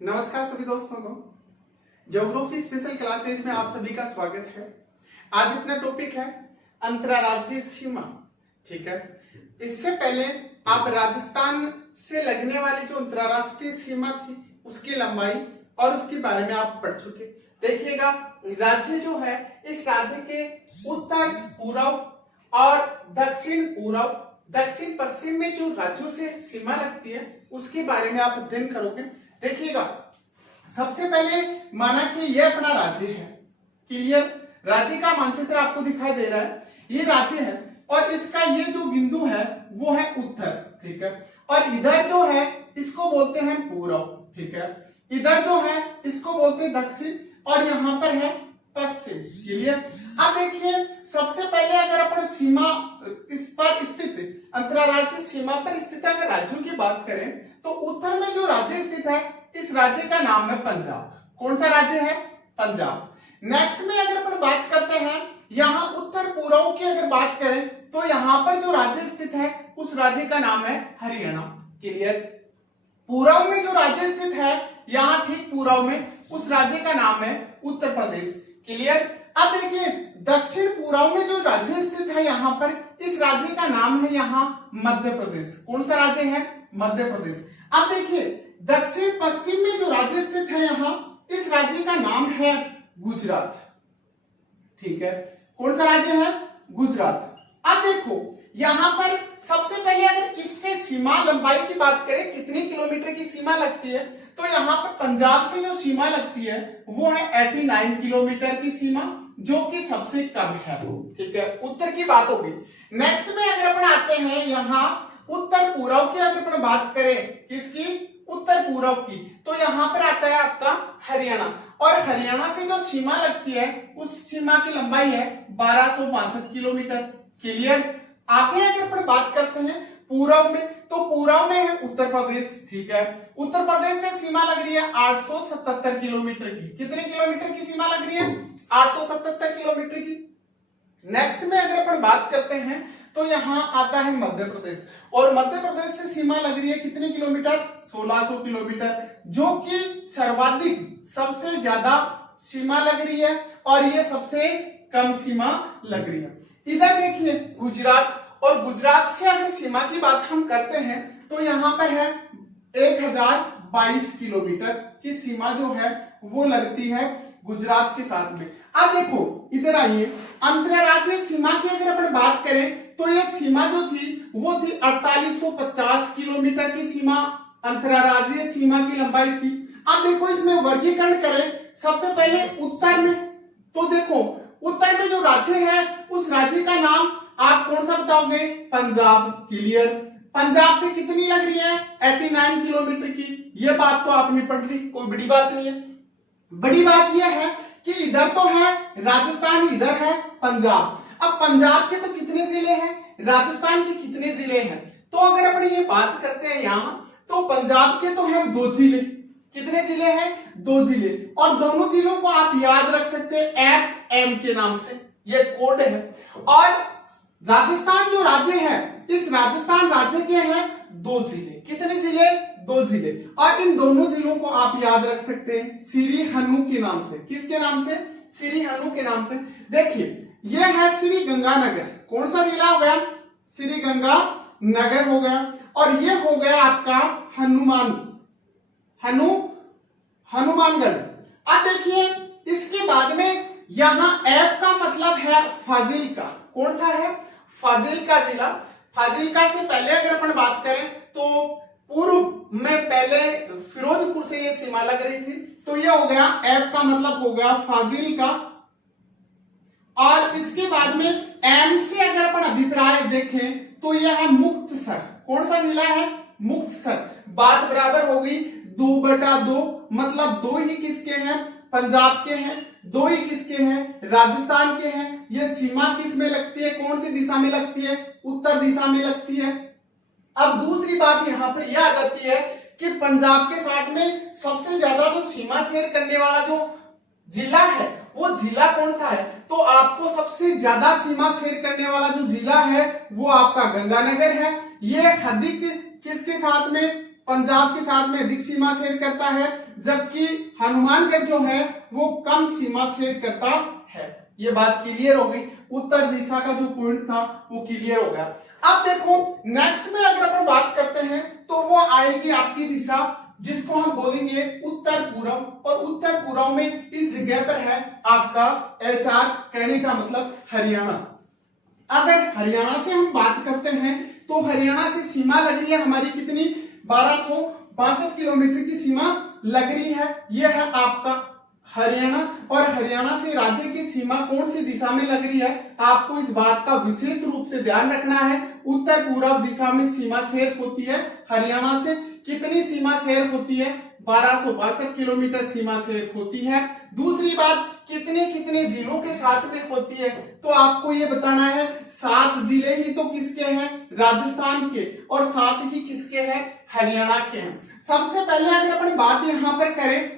नमस्कार सभी दोस्तों को ज्योग्राफी स्पेशल क्लासेज में आप सभी का स्वागत है। आज अपना टॉपिक है अंतरराज्यीय सीमा। ठीक है, इससे पहले आप राजस्थान से लगने वाली जो अंतरराष्ट्रीय सीमा थी उसकी लंबाई और उसके बारे में आप पढ़ चुके। देखिएगा, राज्य जो है इस राज्य के उत्तर पूर्व और दक्षिण पूर्व दक्षिण पश्चिम में जो राज्यों से सीमा लगती है उसके बारे में आप अध्ययन करोगे। देखिएगा, सबसे पहले माना कि यह अपना राज्य है। क्लियर, राज्य का मानचित्र आपको दिखाई दे रहा है, ये राज्य है और इसका ये जो बिंदु है वो है उत्तर। ठीक है, और इधर जो है इसको बोलते हैं पूर्व। ठीक है, इधर जो है इसको बोलते हैं दक्षिण और यहाँ पर है पश्चिम। क्लियर, अब देखिए, सबसे पहले अगर अपन सीमा इस पर स्थित अंतरराज्यीय सीमा पर स्थित अगर राज्यों की बात करें तो उत्तर में जो राज्य स्थित है इस राज्य का नाम है पंजाब। कौन सा राज्य है? पंजाब। नेक्स्ट में अगर अपन बात करते हैं यहाँ उत्तर पूर्व की अगर बात करें तो यहाँ पर जो राज्य स्थित है उस राज्य का नाम है हरियाणा। क्लियर, पूर्व में जो राज्य स्थित है यहाँ ठीक पूर्व में उस राज्य का नाम है उत्तर प्रदेश। क्लियर, अब देखिए दक्षिण पूर्व में जो राज्य स्थित है यहाँ पर इस राज्य का नाम है यहाँ मध्य प्रदेश। कौन सा राज्य है? मध्य प्रदेश। अब देखिए दक्षिण पश्चिम में जो राज्य स्थित है यहाँ इस राज्य का नाम है गुजरात। ठीक है, कौन सा राज्य है? गुजरात। अब देखो यहाँ पर सबसे पहले अगर इससे सीमा लंबाई की बात करें कितनी किलोमीटर की सीमा लगती है तो यहाँ पर पंजाब से जो सीमा लगती है वो है 89 किलोमीटर की सीमा, जो कि सबसे कम है। ठीक है, उत्तर की बात होगी। नेक्स्ट में अगर अपन आते हैं यहाँ उत्तर पूर्व की अगर अपन बात करें, किसकी? उत्तर पूर्व की, तो यहाँ पर आता है आपका हरियाणा और हरियाणा से जो सीमा लगती है उस सीमा की लंबाई है 1262 किलोमीटर। क्लियर, आगे अगर अपन बात करते हैं पूर्व में तो पूर्व में है उत्तर प्रदेश। ठीक है, उत्तर प्रदेश से सीमा लग रही है 877 किलोमीटर की। कितने किलोमीटर की सीमा लग रही है? 877 किलोमीटर की। नेक्स्ट में अगर अपन बात करते हैं तो यहाँ आता है मध्य प्रदेश और मध्य प्रदेश से सीमा लग रही है कितने किलोमीटर? 1600 किलोमीटर, जो कि सर्वाधिक सबसे ज्यादा सीमा लग रही है और ये सबसे कम सीमा लग रही है। इधर देखिए गुजरात, और गुजरात से अगर सीमा की बात हम करते हैं तो यहाँ पर है 1022 किलोमीटर की सीमा जो है वो लगती है गुजरात के साथ में। अब देखो इधर आइए, अंतरराज्यीय सीमा की अगर अपन बात करें तो ये सीमा जो थी वो थी 4850 किलोमीटर की सीमा अंतरराज्यीय सीमा की लंबाई थी। अब देखो इसमें वर्गीकरण करें, सबसे पहले उत्तर में, तो देखो उत्तर में जो राज्य है उस राज्य का नाम आप कौन सा बताओगे? पंजाब। क्लियर, पंजाब से कितनी लग रही है? 89 किलोमीटर की। ये बात तो आपने पढ़ ली, कोई बड़ी बात नहीं है। बड़ी बात यह है कि इधर तो है राजस्थान, इधर है पंजाब। अब पंजाब के तो कितने जिले हैं, राजस्थान के कितने जिले हैं? तो अगर अपन ये बात करते हैं यहाँ तो पंजाब के तो हैं 2 जिले। कितने जिले हैं? 2 जिले, और दोनों जिलों को आप याद रख सकते हैं FM के नाम से, ये कोड है। और राजस्थान जो राज्य है इस राजस्थान राज्य के हैं 2 जिले। कितने जिले? 2 जिले, और इन दोनों जिलों को आप याद रख सकते हैं श्री हनु के नाम से। किसके नाम से? श्री हनु के नाम से। देखिए यह है श्री गंगानगर। कौन सा जिला हो गया? श्री गंगानगर हो गया, और ये हो गया आपका हनुमानगढ़। अब देखिए इसके बाद में यहाँ F का मतलब है फाजिल्का। कौन सा है? फाजिल्का जिला। फाजिल्का से पहले अगर अपन बात करें तो पूर्व में पहले फिरोजपुर से ये सीमा लग रही थी, तो ये हो गया F का मतलब हो गया फाजिल्का। और इसके बाद में M से अगर अपन अभिप्राय देखें तो यह है मुक्तसर। कौन सा जिला है? मुक्तसर। बात बराबर हो गई 2/2, मतलब 2 ही किसके हैं? पंजाब के हैं। 2 ही किसके हैं? राजस्थान के हैं। ये सीमा किस में लगती है? कौन सी दिशा में लगती है? उत्तर दिशा में लगती है। अब दूसरी बात यहाँ पर यह आ जाती है कि पंजाब के साथ में सबसे ज्यादा जो सीमा शेयर करने वाला जो जिला है वो जिला कौन सा है? तो आपको सबसे ज्यादा सीमा शेयर करने वाला जो जिला है वो आपका गंगानगर है। ये अधिक किसके साथ में? पंजाब के साथ में अधिक सीमा शेयर करता है, जबकि हनुमानगढ़ जो है वो कम सीमा शेयर करता है। ये बात क्लियर हो गई। उत्तर दिशा का जो पॉइंट था वो क्लियर हो गया। अब देखो नेक्स्ट में अगर अपन बात करते हैं तो वो आएगी आपकी दिशा जिसको हम बोलेंगे उत्तर पूर्व, और उत्तर पूर्व में इस जगह पर है आपका HR, कहने का मतलब हरियाणा। अगर हरियाणा से हम बात करते हैं तो हरियाणा से सीमा लग रही है हमारी कितनी, 1262 किलोमीटर की सीमा लग रही है। यह है आपका हरियाणा, और हरियाणा से राज्य की सीमा कौन सी दिशा में लग रही है, आपको इस बात का विशेष रूप से ध्यान रखना है। उत्तर पूर्व दिशा में सीमा शेयर होती है हरियाणा से। कितनी सीमा शेयर होती है, 1262 किलोमीटर सीमा शेयर होती है। दूसरी बात, कितने कितने जिलों के साथ में होती है, तो आपको ये बताना है 7 जिले ही तो किसके हैं, राजस्थान के, और 7 ही किसके हैं, हरियाणा के हैं। सबसे पहले अगर अपन बात यहां पर करें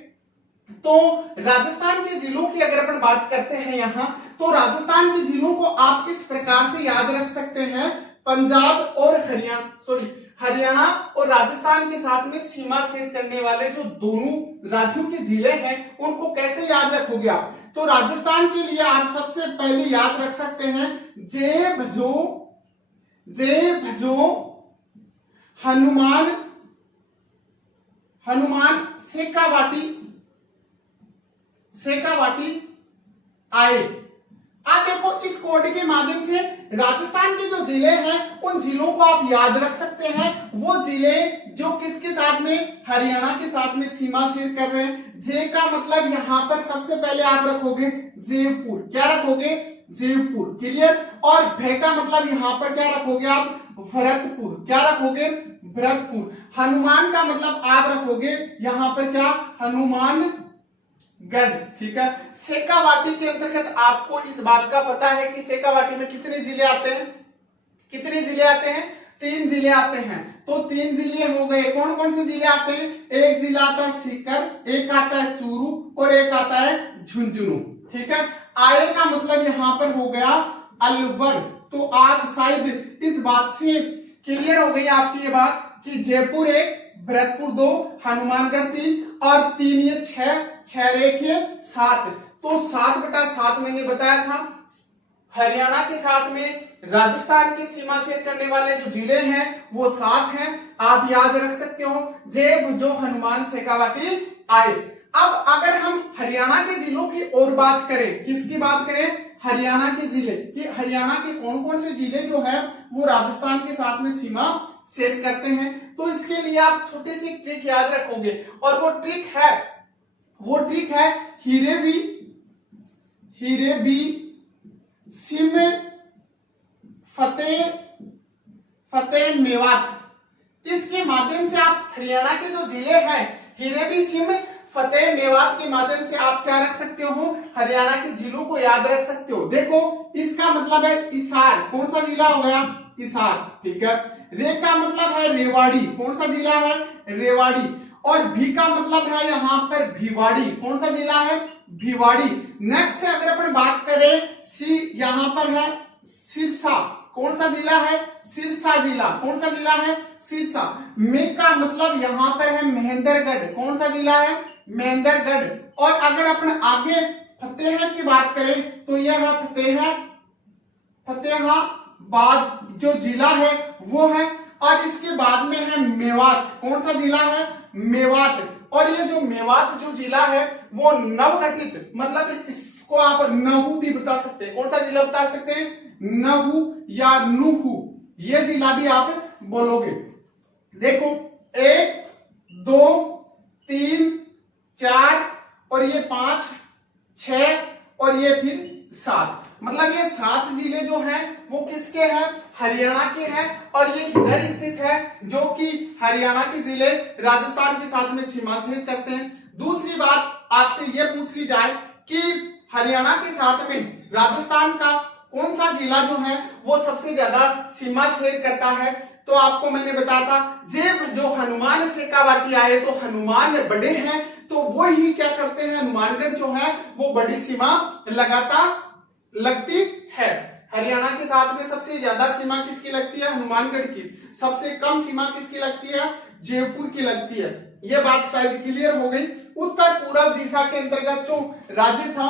तो राजस्थान के जिलों की अगर अपन बात करते हैं यहां, तो राजस्थान के जिलों को आप इस प्रकार से याद रख सकते हैं, पंजाब और हरियाणा और राजस्थान के साथ में सीमा शेयर करने वाले जो दोनों राज्यों के जिले हैं उनको कैसे याद रखोगे आप, तो राजस्थान के लिए आप सबसे पहले याद रख सकते हैं जे भजो हनुमान सेकावाटी आए। आप देखो इस कोड के माध्यम से राजस्थान के जो जिले हैं उन जिलों को आप याद रख सकते हैं, वो जिले जो किसके साथ में, हरियाणा के साथ में सीमा शेयर कर रहे हैं। जे का मतलब यहां पर सबसे पहले आप रखोगे जयपुर, क्या रखोगे, जयपुर, क्लियर। और भय का मतलब यहां पर क्या रखोगे आप, भरतपुर, क्या रखोगे, भरतपुर। हनुमान का मतलब आप रखोगे यहां पर क्या, हनुमानगढ़, ठीक है। सेकावाटी के अंतर्गत आपको इस बात का पता है कि सेकावाटी में कितने जिले आते हैं, कितने जिले आते हैं, 3 जिले आते हैं। तो 3 जिले हो गए, कौन कौन से जिले आते हैं, एक जिला आता है सीकर, एक आता है चूरू और एक आता है झुंझुनू, ठीक है। आए का मतलब यहां पर हो गया अलवर। तो आप शायद इस बात से क्लियर हो गई आपकी ये बात कि जयपुर 1, भरतपुर 2, हनुमानगढ़ 3 और 3 ये 6 रेखे 7। तो 7/7 मैंने बताया था। हरियाणा के साथ में राजस्थान की सीमा शेयर करने वाले जो जिले हैं वो 7 हैं, आप याद रख सकते हो, जेब जो हनुमान सेकावाटी आए। अब अगर हम हरियाणा के जिलों की और बात करें, किसकी बात करें, हरियाणा के जिले कि हरियाणा के कौन कौन से जिले जो है वो राजस्थान के साथ में सीमा शेयर करते हैं, तो इसके लिए आप छोटी सी ट्रिक याद रखोगे, और वो ट्रिक है हिरेबी सिम फतेह मेवात। इसके माध्यम से आप हरियाणा के जो जिले हैं हिरेबी सिम फतेह मेवात के माध्यम से आप क्या रख सकते हो, हरियाणा के जिलों को याद रख सकते हो। देखो इसका मतलब है इसार, कौन सा जिला हो गया, इसार, ठीक है। रे का मतलब है रेवाड़ी, कौन सा जिला है, रेवाड़ी। और भी का मतलब है यहाँ पर भिवाड़ी, कौन सा जिला है, भिवाड़ी। नेक्स्ट अगर अपन बात करें सी, यहाँ पर है सिरसा, कौन सा जिला है, सिरसा जिला, कौन सा जिला है, सिरसा। मे का मतलब यहाँ पर है महेंद्रगढ़, कौन सा जिला है, महेंद्रगढ़। और अगर अपन आगे फतेह की बात करें तो यह है फतेहाबाद जो जिला है वो है। और इसके बाद में है मेवात, कौन सा जिला है, मेवात। और ये जो मेवात जो जिला है वो नवगठित, मतलब इसको आप नहू भी बता सकते हैं, कौन सा जिला बता सकते हैं, नहू या नूहू, ये जिला भी आप बोलोगे। देखो 1 2 3 4 और ये 5 6 और ये फिर 7, मतलब ये 7 जिले जो हैं वो किसके हैं, हरियाणा के हैं। और ये इधर स्थित है जो कि हरियाणा के जिले राजस्थान के साथ में सीमा शेयर करते हैं। दूसरी बात आपसे ये पूछ ली जाए कि हरियाणा के साथ में राजस्थान का कौन सा जिला जो है वो सबसे ज्यादा सीमा शेयर करता है, तो आपको मैंने बताया था जेब जो हनुमान सेकावाटी आए तो हनुमान बड़े हैं, तो वो ही क्या करते हैं, हनुमानगढ़ जो है वो बड़ी सीमा लगती है। हरियाणा के साथ में सबसे ज्यादा सीमा किसकी लगती है, हनुमानगढ़ की। सबसे कम सीमा किसकी लगती है, जयपुर की लगती है। ये बात शायद क्लियर हो गई। उत्तर पूर्व दिशा के अंतर्गत जो राज्य था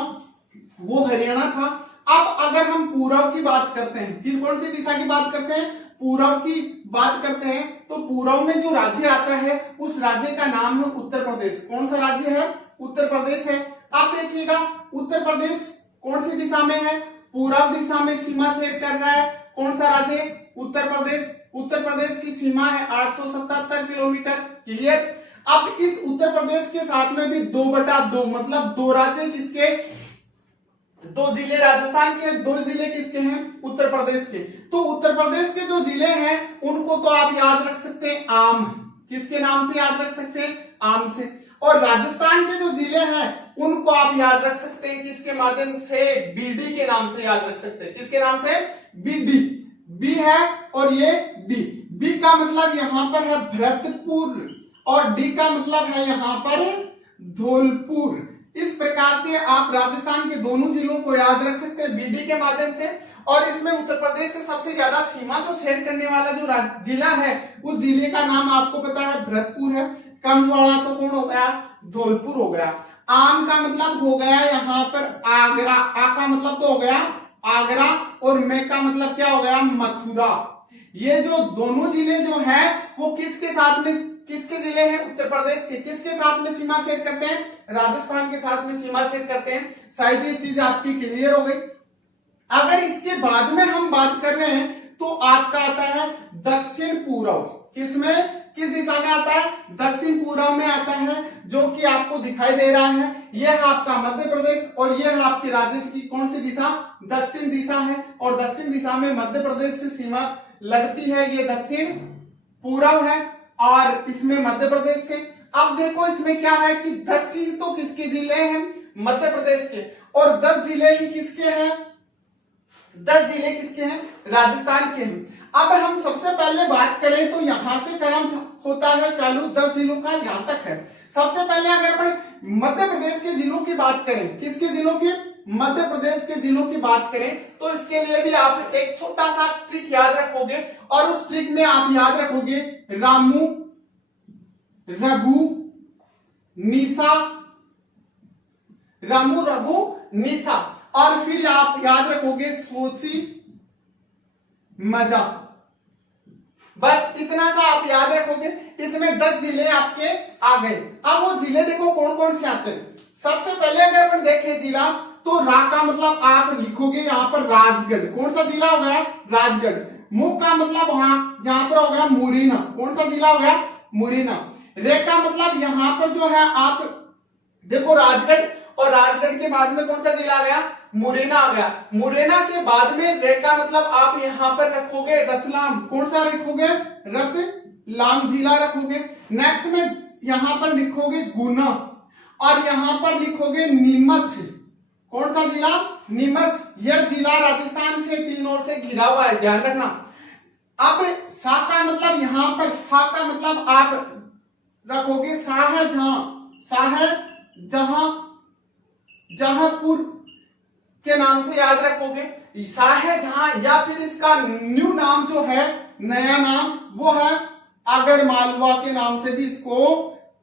वो हरियाणा था। अब अगर हम पूर्व की बात करते हैं, कि कौन सी दिशा की बात करते हैं, पूर्व की बात करते हैं, तो पूर्व में जो राज्य आता है उस राज्य का नाम है उत्तर प्रदेश। कौन सा राज्य है, उत्तर प्रदेश है। आप देखिएगा उत्तर प्रदेश कौन सी दिशा में है, पूर्व दिशा में सीमा शेयर कर रहा है। कौन सा राज्य, उत्तर प्रदेश। उत्तर प्रदेश की सीमा है 877 किलोमीटर। क्लियर। अब इस उत्तर प्रदेश के साथ में भी 2/2 मतलब 2 राज्य किसके, 2 जिले राजस्थान के, 2 जिले किसके हैं, उत्तर प्रदेश के। तो उत्तर प्रदेश के जो जिले हैं उनको तो आप याद रख सकते हैं आम, किसके नाम से याद रख सकते हैं, आम से। और राजस्थान के जो जिले हैं उनको आप याद रख सकते हैं किसके माध्यम से, बीडी के नाम से याद रख सकते हैं। किसके नाम से, बीडी। बी है और ये डी। बी का मतलब यहां पर है भरतपुर और डी का मतलब है यहां पर धौलपुर। इस प्रकार से आप राजस्थान के दोनों जिलों को याद रख सकते हैं बीडी के माध्यम से। और इसमें उत्तर प्रदेश से सबसे ज्यादा सीमा जो शेयर करने वाला जो जिला है उस जिले का नाम आपको पता है भरतपुर है। कम वाला तो कौन हो गया, धौलपुर हो गया। आम का मतलब हो गया यहाँ पर आगरा। आ का मतलब तो हो गया आगरा और मैं का मतलब क्या हो गया, मथुरा। ये जो दोनों जिले जो है वो किसके साथ में, किसके जिले हैं, उत्तर प्रदेश के। किसके साथ में सीमा शेयर करते हैं, राजस्थान के साथ में सीमा शेयर करते हैं। शायद ये चीज आपकी क्लियर हो गई। अगर इसके बाद में हम बात कर रहे हैं तो आपका आता है दक्षिण पूर्व। किसमें, किस दिशा में आता है, दक्षिण पूर्व में आता है, जो कि आपको दिखाई दे रहा है। यह है आपका मध्य प्रदेश और यह है आपके राज्य की कौन सी दिशा, दक्षिण दिशा है। और दक्षिण दिशा में मध्य प्रदेश से सीमा लगती है, ये दक्षिण पूर्व है और इसमें मध्य प्रदेश से। अब देखो इसमें क्या है कि 10 तो किसके जिले हैं, मध्य प्रदेश के, और 10 जिले ही किसके हैं, 10 जिले किसके हैं, राजस्थान के हैं। अब हम सबसे पहले बात करें तो यहां से क्रम होता है चालू 10 जिलों का, यहां तक है। सबसे पहले अगर अपन मध्य प्रदेश के जिलों की बात करें, किसके जिलों की, मध्य प्रदेश के जिलों की बात करें, तो इसके लिए भी आप एक छोटा सा ट्रिक याद रखोगे और उस ट्रिक में आप याद रखोगे रामू, रघु, निशा, रामू, रघु, निशा, और फिर आप याद रखोगे सोसी, मजा। बस इतना सा आप याद रखोगे। इसमें 10 जिले आपके आ गए। अब वो जिले देखो कौन कौन से आते हैं। सबसे पहले अगर अपन देखें जिला, तो रा का मतलब आप लिखोगे यहाँ पर राजगढ़। कौन सा जिला हो गया, राजगढ़। मुख का मतलब वहां यहाँ पर हो गया मुरैना। कौन सा जिला हो गया, मुरैना। रे का मतलब यहाँ पर जो है आप देखो राजगढ़, और राजगढ़ के बाद में कौन सा जिला आ गया, मुरैना आ गया। मुरैना के बाद में रे का मतलब आप यहां पर रखोगे रतलाम। कौन सा रखोगे, रतलाम जिला रखोगे। नेक्स्ट में यहां पर लिखोगे गुना और यहां पर लिखोगे नीमच। कौन सा जिला, नीमच। यह जिला राजस्थान से 3 ओर से घिरा हुआ है, ध्यान रखना। अब सा का मतलब यहां पर, सा का मतलब आप रखोगे शाहजहां, शाहजहां, जहांपुर के नाम से याद रखोगे शाहजहां, या फिर इसका न्यू नाम जो है, नया नाम वो है अगर मालवा के नाम से भी इसको,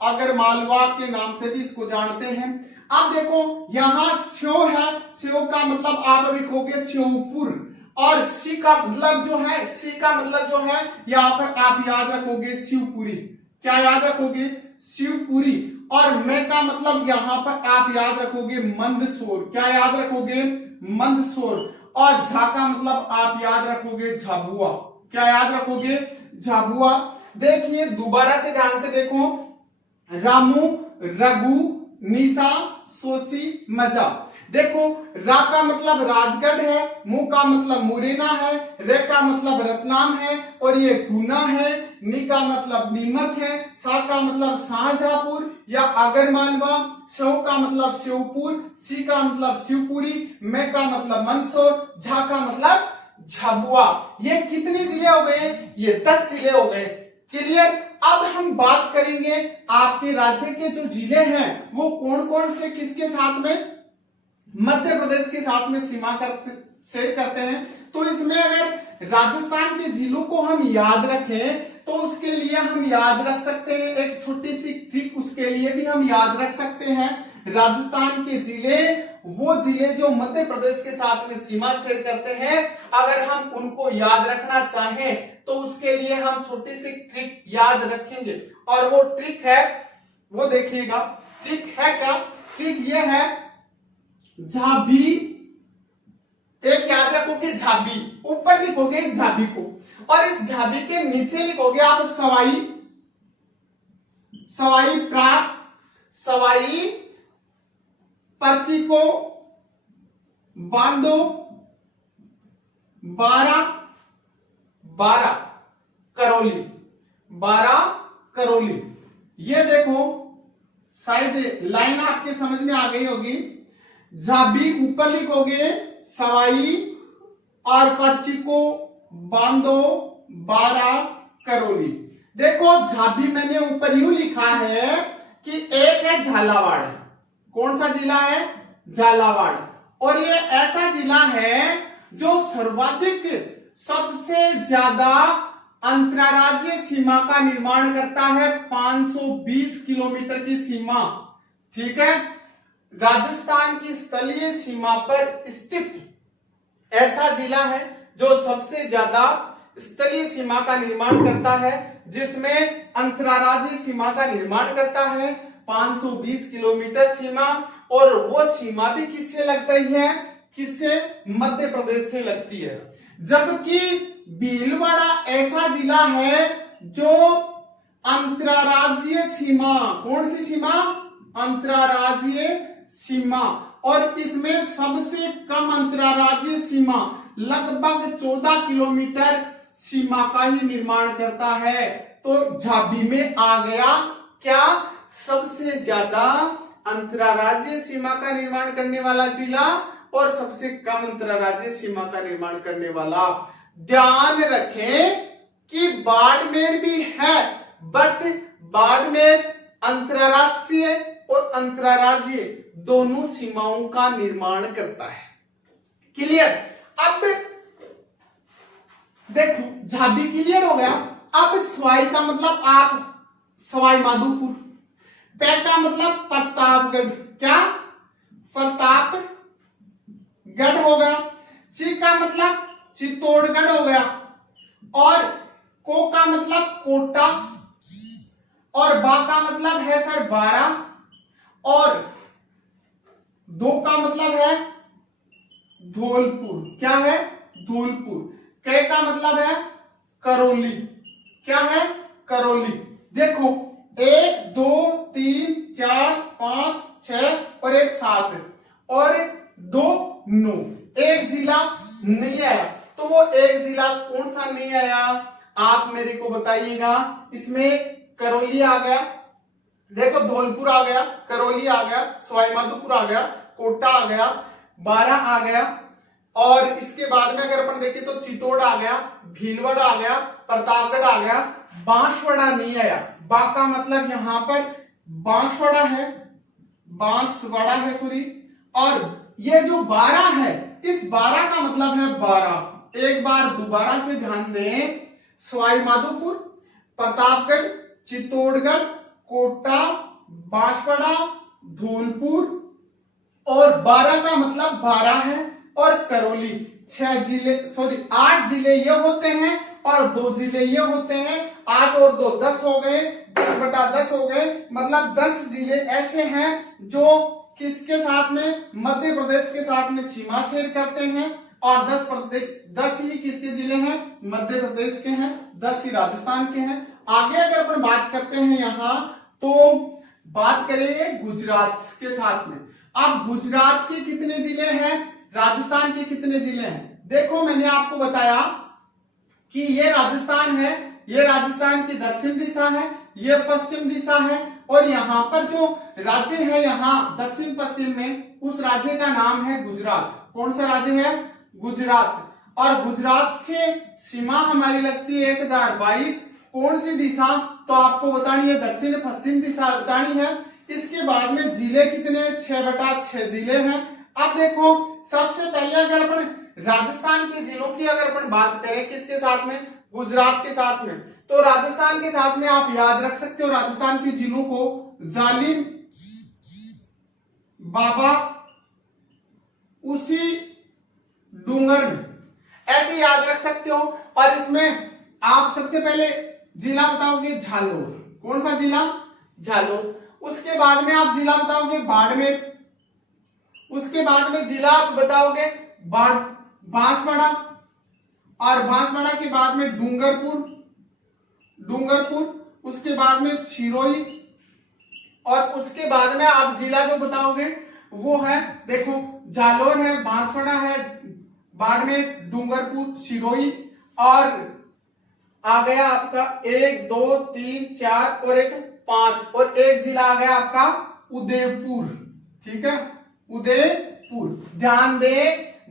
अगर मालवा के नाम से भी इसको जानते हैं। अब देखो यहां स्यो है, स्यो का मतलब आप लिखोगे श्योपुर, और सी का मतलब जो है, सी का मतलब जो है यहां पर आप याद रखोगे शिवपुरी। क्या याद रखोगे, शिवपुरी। और मैं का मतलब यहां पर आप याद रखोगे मंदसौर। क्या याद रखोगे, मंदसौर। और झा का मतलब आप याद रखोगे झाबुआ। क्या याद रखोगे, झाबुआ। देखिए दोबारा से ध्यान से देखो, रामू, रघु, निशा, सोसी, मजा। देखो रा का मतलब राजगढ़ है, मु का मतलब मुरैना है, रे का मतलब रतलाम है और ये गुना है, नी का मतलब नीमच है, सा का मतलब शाहजहांपुर या आगरमालवा, शव का मतलब शिवपुर, सी का मतलब शिवपुरी, मैं का मतलब मंदसौर, झा का मतलब झाबुआ। ये कितने जिले हो गए, ये 10 जिले हो गए। क्लियर। अब हम बात करेंगे आपके राज्य के जो जिले हैं वो कौन कौन से किसके साथ में, मध्य प्रदेश के साथ में सीमा शेयर करते हैं। तो इसमें अगर राजस्थान के जिलों को हम याद रखें तो उसके लिए हम याद रख सकते हैं एक छोटी सी ट्रिक, उसके लिए भी हम याद रख सकते हैं। राजस्थान के जिले, वो जिले जो मध्य प्रदेश के साथ में सीमा शेयर करते हैं, अगर हम उनको याद रखना चाहें तो उसके लिए हम छोटी सी ट्रिक याद रखेंगे। और वो ट्रिक है, वो देखिएगा, ट्रिक है क्या? ट्रिक ये है झाबी। एक याद रखोगे झाबी, ऊपर लिखोगे इस झाबी को, और इस झाबी के नीचे लिखोगे आप सवाई, सवाई प्राप्त, सवाई पर्ची को बांधो 12 करौली, 12 करौली। ये देखो शायद लाइन आपके समझ में आ गई होगी। झाबी ऊपर लिखोगे सवाई और पर्ची को बांधो 12 करौली। देखो झाबी मैंने ऊपर यूं लिखा है कि एक है झालावाड़। कौन सा जिला है? झालावाड़। और ये ऐसा जिला है जो सर्वाधिक, सबसे ज्यादा अंतरराज्यीय सीमा का निर्माण करता है, 520 किलोमीटर की सीमा। ठीक है, राजस्थान की स्थलीय सीमा पर स्थित ऐसा जिला है जो सबसे ज्यादा स्थलीय सीमा का निर्माण करता है, जिसमें अंतरराज्यीय सीमा का निर्माण करता है 520 किलोमीटर सीमा। और वो सीमा भी किससे लगती है? किससे? मध्य प्रदेश से लगती है। जबकि भीलवाड़ा ऐसा जिला है जो अंतरराज्यीय सीमा, कौन सी सीमा? अंतरराज्यीय सीमा। और इसमें सबसे कम अंतरराज्यीय सीमा लगभग 14 किलोमीटर सीमा का ही निर्माण करता है। तो झाबी में आ गया क्या? सबसे ज्यादा अंतरराज्यीय सीमा का निर्माण करने वाला जिला और सबसे कम अंतरराज्यीय सीमा का निर्माण करने वाला। ध्यान रखें कि बाड़मेर भी है, बट बाड़मेर अंतरराष्ट्रीय और अंतरराज्यीय दोनों सीमाओं का निर्माण करता है। क्लियर? अब देखो झाबी क्लियर हो गया। अब सवाई का मतलब आप सवाई माधोपुर, पै का मतलब प्रतापगढ़, क्या? प्रतापगढ़ हो गया। ची का मतलब चित्तौड़गढ़ हो गया। और को का मतलब कोटा, और बा का मतलब है सर 12, और दो का मतलब है धौलपुर। क्या है? धौलपुर। कै का मतलब है करौली। क्या है? करौली। देखो 1 2 3 4 5 6 और 1 7 और 2 9, एक जिला नहीं आया। तो वो एक जिला कौन सा नहीं आया? आप मेरे को बताइएगा। इसमें करौली आ गया, देखो धौलपुर आ गया, करौली आ गया, सवाई माधोपुर आ गया, कोटा आ गया, 12 आ गया, और इसके बाद में अगर अपन देखें तो चित्तौड़ आ गया, भीलवाड़ा आ गया, प्रतापगढ़ आ गया, बांसवाड़ा नहीं आया। बा का मतलब यहां पर बांसवाड़ा है, बांसवाड़ा है सॉरी। और ये जो 12 है, इस 12 का मतलब है 12। एक बार दोबारा से ध्यान दें, सवाई माधोपुर, प्रतापगढ़, चित्तौड़गढ़, कोटा, बांसवाड़ा, धौलपुर, और 12 का मतलब 12 है, और करौली। 6 जिले, सॉरी 8 जिले ये होते हैं और 2 जिले ये होते हैं। 8 और 2 10 हो गए, 10/10 हो गए। मतलब 10 जिले ऐसे हैं जो किसके साथ में? मध्य प्रदेश के साथ में सीमा शेयर करते हैं। और 10 ही किसके जिले हैं? मध्य प्रदेश के हैं, 10 ही राजस्थान के हैं। आगे अगर अपन बात करते हैं यहां, तो बात करेंगे गुजरात के साथ में। अब गुजरात के कितने जिले हैं? राजस्थान के कितने जिले हैं? देखो मैंने आपको बताया कि ये राजस्थान है, ये राजस्थान की दक्षिण दिशा है, ये पश्चिम दिशा है, और यहाँ पर जो राज्य है यहाँ दक्षिण पश्चिम में, उस राज्य का नाम है गुजरात। कौन सा राज्य है? गुजरात। और गुजरात से सीमा हमारी लगती है 1022। कौन सी दिशा? तो आपको बतानी है दक्षिण पश्चिम दिशा बतानी है। इसके बाद में जिले कितने? 6/6 जिले हैं। अब देखो सबसे पहले अगर अपन राजस्थान के जिलों की अगर अपन बात करें, किसके साथ में? गुजरात के साथ में। तो राजस्थान के साथ में आप याद रख सकते हो राजस्थान के जिलों को जालिम, बाबा, उसी, डूंगर में, ऐसे याद रख सकते हो। और इसमें आप सबसे पहले जिला बताओगे झालोर। कौन सा जिला? झालोर। उसके बाद में आप जिला बताओगे बाड़मेर। उसके बाद में जिला आप बताओगे बांसवाड़ा, और बांसवाड़ा के बाद में डूंगरपुर। उसके बाद में सिरोही, और उसके बाद में आप जिला जो बताओगे वो है, देखो जालोर है, बांसवाड़ा है, बाड़मेर, डूंगरपुर, सिरोही, और आ गया आपका 1 2 3 4 और 1 5, और एक जिला आ गया आपका उदयपुर। ठीक है, उदयपुर। ध्यान दे,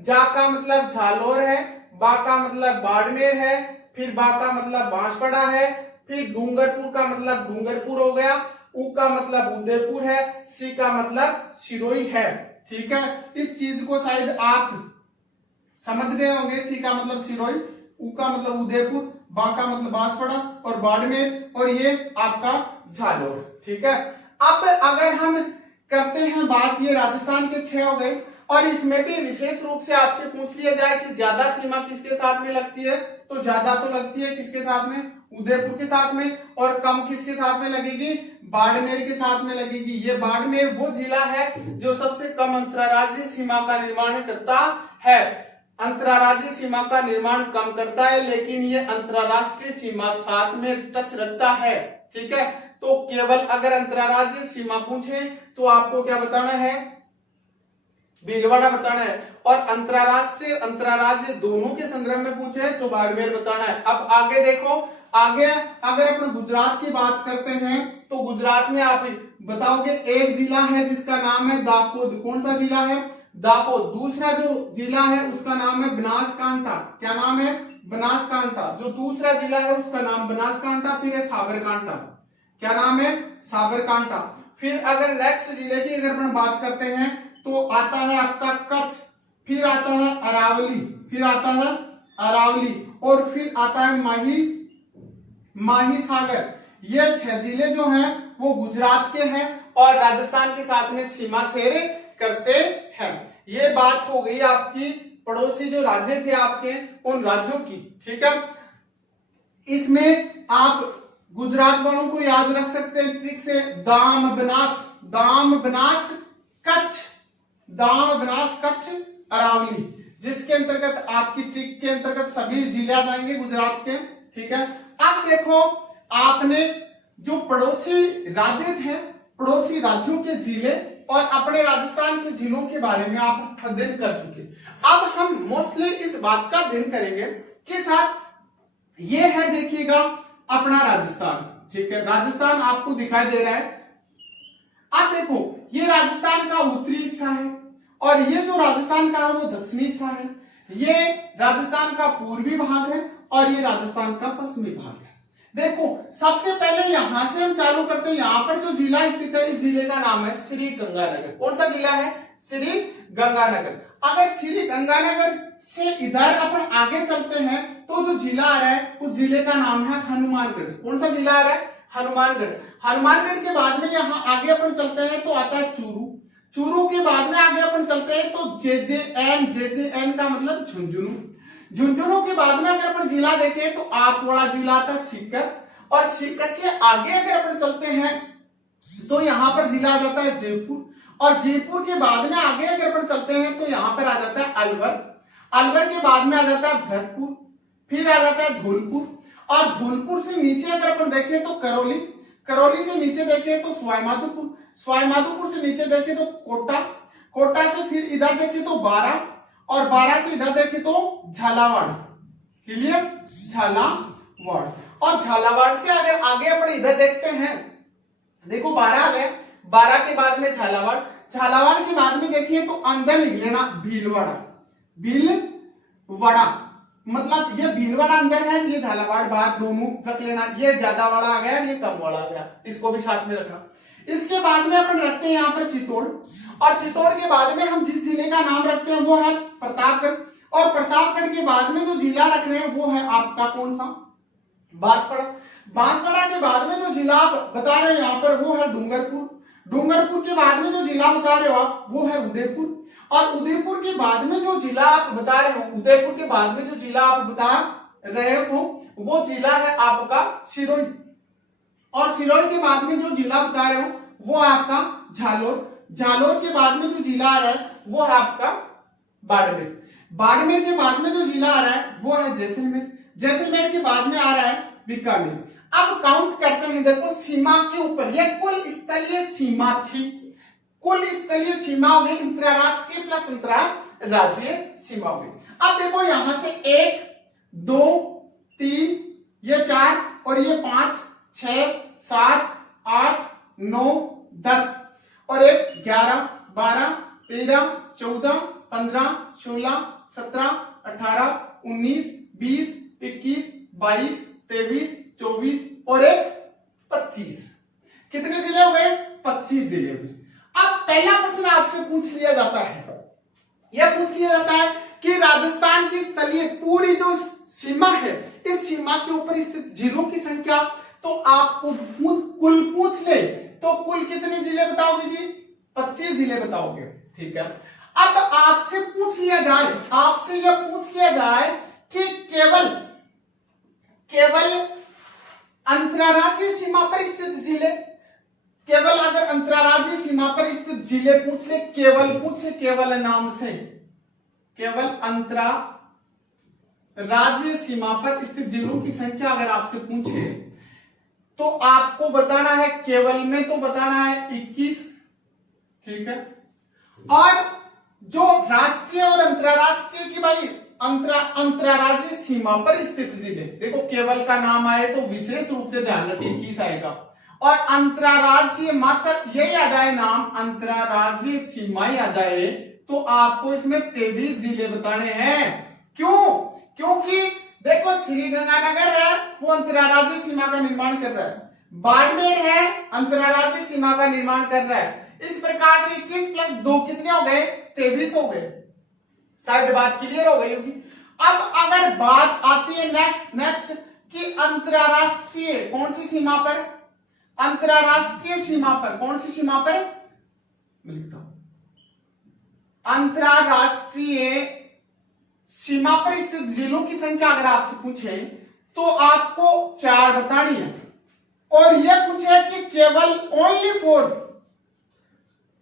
जा का मतलब झालोर है, बा का मतलब बाड़मेर है, फिर बा का मतलब बांसवाड़ा है, फिर डूंगरपुर का मतलब डूंगरपुर हो गया, उ का मतलब उदयपुर है, सी का मतलब सिरोही है। ठीक है, इस चीज को शायद आप समझ गए होंगे। सी का मतलब सिरोही, उ का मतलब उदयपुर, बा का मतलब बांसवाड़ा और बाड़मेर, और ये आपका झालोर। ठीक है, अब अगर हम करते हैं बात, ये राजस्थान के 6 हो गए, और इसमें भी विशेष रूप से आपसे पूछ लिया जाए कि ज्यादा सीमा किसके साथ में लगती है, तो ज्यादा तो लगती है किसके साथ में? उदयपुर के साथ में। और कम किसके साथ में लगेगी? बाड़मेर के साथ में लगेगी। ये बाड़मेर वो जिला है जो सबसे कम अंतरराज्यीय सीमा का निर्माण करता है। अंतरराज्यीय सीमा का निर्माण कम करता है, लेकिन ये अंतरराष्ट्रीय सीमा साथ में टच रखता है। ठीक है, तो केवल अगर अंतरराज्यीय सीमा पूछे तो आपको क्या बताना है? भीलवाड़ा बताना है। और अंतरराष्ट्रीय अंतरराज्य दोनों के संदर्भ में पूछे तो बाड़मेर बताना है। अब आगे देखो, आगे अगर अपन गुजरात की बात करते हैं तो गुजरात में आप बताओगे एक जिला है जिसका नाम है दाहोद। कौन सा जिला है? दाहोद। दूसरा जो जिला है उसका नाम है बनासकांठा। क्या नाम है? बनासकांठा। जो दूसरा जिला है उसका नाम बनासकांठा, फिर है साबरकांठा। क्या नाम है? साबरकांठा। फिर अगर नेक्स्ट जिले की अगर अपन बात करते हैं तो आता है आपका कच्छ, फिर आता है अरावली, और फिर आता है माही सागर। ये 6 जिले जो हैं वो गुजरात के हैं और राजस्थान के साथ में सीमा शेयर करते हैं। ये बात हो गई आपकी पड़ोसी जो राज्य थे आपके, उन राज्यों की। ठीक है, इसमें आप गुजरात वालों को याद रख सकते हैं ट्रिक से, दाम बनास कच्छ अरावली, जिसके अंतर्गत आपकी ट्रिक के अंतर्गत सभी जिले आ जाएंगे गुजरात के। ठीक है, अब देखो आपने जो पड़ोसी राज्य थे, पड़ोसी राज्यों के जिले और अपने राजस्थान के जिलों के बारे में आप अध्ययन कर चुके। अब हम मोस्टली इस बात का अध्ययन करेंगे कि साथ ये है, देखिएगा अपना राजस्थान। ठीक है, राजस्थान आपको दिखाई दे रहा है। अब देखो ये राजस्थान का उत्तरी हिस्सा है और ये जो राजस्थान का है वो दक्षिणी हिस्सा है। ये राजस्थान का पूर्वी भाग है और ये राजस्थान का पश्चिमी भाग है। देखो सबसे पहले यहां से हम चालू करते हैं। यहां पर जो जिला स्थित है, इस जिले का नाम है श्री गंगानगर। कौन सा जिला है? श्री गंगानगर। अगर श्री गंगानगर से इधर अपन आगे चलते हैं तो जो जिला आ रहा है उस जिले का नाम है हनुमानगढ़। कौन सा जिला आ रहा है? हनुमानगढ़। हनुमानगढ़ के बाद में यहां आगे अपन चलते हैं तो आता है चूरू। चूरू के बाद में आगे अपन चलते हैं तो जेजेएन का मतलब झुंझुनू। झुंझुनू के बाद में अगर अपन जिला देखें तो आपवाड़ा जिला आता है सीकर, और सीकर से आगे अगर अपन चलते हैं तो यहां पर जिला आ जाता है जयपुर, और जयपुर के बाद में आगे अगर अपन चलते हैं तो यहां पर आ जाता है अलवर। अलवर के बाद में आ जाता है भरतपुर, फिर आ जाता है धौलपुर, और धौलपुर से नीचे अगर अपन देखें तो करौली, करौली से नीचे देखें तो सवाईमाधोपुर, सवाईमाधोपुर से नीचे देखें तो कोटा, कोटा से फिर इधर देखें तो बारा, और बारा से इधर देखें तो झालावाड़। क्लियर? झालावाड़। और झालावाड़ से अगर आगे अपन इधर देखते हैं, देखो 12 आ गए, 12 के बाद में झालावाड़, झालावाड़ के बाद में देखिए तो अंदर लिख लेना भीलवाड़ा, भीलवाड़ा मतलब ये भीलवाड़ा अंदर है, ये झालावाड़ बाहर, दोनों रख लेना। ये ज्यादा वाला आ गया, ये कम वाला आ गया, इसको भी साथ में रखना। इसके बाद में अपन रखते हैं यहाँ पर चित्तौड़, और चित्तौड़ के बाद में हम जिस जिले का नाम रखते हैं वो है प्रतापगढ़, और प्रतापगढ़ के बाद में जो जिला रख रहे हैं वो है आपका कौन सा, बांसवाड़ा। बांसवाड़ा के बाद में जो जिला आप बता रहे हो यहाँ पर वो है डूंगरपुर। डूंगरपुर के बाद में जो जिला बता रहे हो आप वो है उदयपुर। और उदयपुर के बाद में जो जिला आप बता रहे हो, उदयपुर के बाद में जो जिला आप बता रहे हो वो जिला है आपका सिरोही। और सिरोही के बाद में जो जिला बता रहे हो वो आपका झालोर। झालोर के बाद में जो जिला आ रहा है वो है आपका बाड़मेर। बाड़मेर के बाद में जो जिला आ रहा है वो है जैसलमेर। जैसलमेर के बाद में आ रहा है बीकानेर। अब काउंट करते हैं, देखो सीमा के ऊपर ये कुल स्थलीय सीमा थी, कुल स्थलीय सीमा हो गई अंतरराष्ट्रीय प्लस अंतरराज्यीय सीमा हो गई। अब देखो यहां से 1 2 3 ये 4 और ये 5 6 7 8 9 10 और एक 11 12 13 14 15 16 17 18 19 20 21 22 23 24 और एक 25। कितने जिले हो गए, 25 जिले हुए। अब पहला प्रश्न आपसे पूछ लिया जाता है, यह पूछ लिया जाता है कि राजस्थान की स्थलीय पूरी जो सीमा है इस सीमा के ऊपर स्थित जिलों की संख्या, तो आपको कुल पूछ ले तो कुल कितने जिले बताओगे जी, 25 जिले बताओगे। ठीक है, अब आपसे पूछ लिया जाए, आपसे यह पूछ लिया जाए कि केवल अंतरराज्यीय सीमा पर स्थित जिले, केवल अगर अंतरराज्यीय सीमा पर स्थित जिले पूछ ले, केवल पूछे केवल नाम से, केवल अंतरराज्यीय सीमा पर स्थित जिलों की संख्या अगर आपसे पूछे तो आपको बताना है, केवल में तो बताना है 21। ठीक है, और जो राष्ट्रीय और अंतरराष्ट्रीय की भाई अंतरराज्यीय सीमा पर स्थित जिले, देखो केवल का नाम आए तो विशेष रूप से ध्यान रखिए 21 आएगा, और अंतरराज्यीय मात्र यही आ जाए नाम, अंतरराज्यीय सीमा ही आ जाए तो आपको इसमें 23 जिले बताने हैं। क्यों? क्योंकि देखो श्री गंगानगर है वो अंतरराज्यीय सीमा का निर्माण कर रहा है, बाड़मेर है अंतरराज्यीय सीमा का निर्माण कर रहा है। इस प्रकार से 21 + 2 कितने हो गए, 23 हो गए। शायद बात क्लियर हो गई होगी। अब अगर बात आती है नेक्स्ट कि अंतरराष्ट्रीय कौन सी सीमा पर, अंतरराष्ट्रीय सीमा पर कौन सी सीमा पर, लिखता हूं अंतरराष्ट्रीय सीमा पर स्थित जिलों की संख्या अगर आपसे पूछे तो आपको 4 बतानी है, और यह पूछे कि केवल ओनली 4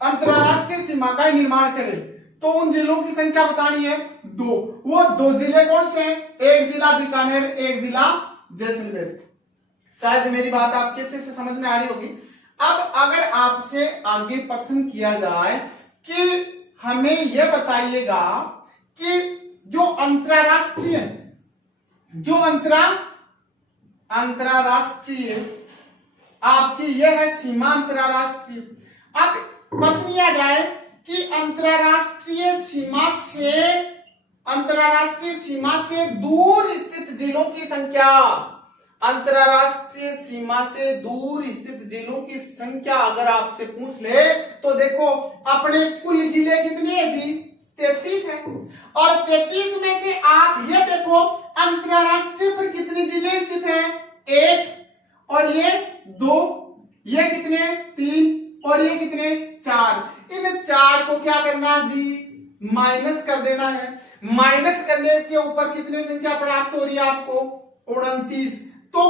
अंतरराष्ट्रीय सीमा का निर्माण करे तो उन जिलों की संख्या बतानी है 2। वो 2 जिले कौन से हैं, एक जिला बीकानेर, एक जिला जैसलमेर। शायद मेरी बात आपके अच्छे से समझ में आ रही होगी। अब अगर आपसे आगे प्रश्न किया जाए कि हमें यह बताइएगा कि जो अंतरराष्ट्रीय आपकी यह है सीमा अंतरराष्ट्रीय। अब प्रश्न यह आ जाए कि अंतरराष्ट्रीय सीमा से दूर स्थित जिलों की संख्या, अंतरराष्ट्रीय सीमा से दूर स्थित जिलों की संख्या अगर आपसे पूछ ले तो देखो अपने कुल जिले कितने हैं जी, 33 है, और 33 में से आप ये देखो अंतरराष्ट्रीय पर कितने जिले स्थित हैं, 1 और ये 2, ये कितने 3 और ये कितने 4। इन 4 को क्या करना जी, माइनस कर देना है। माइनस करने के ऊपर कितने संख्या प्राप्त हो रही है आपको, 29। तो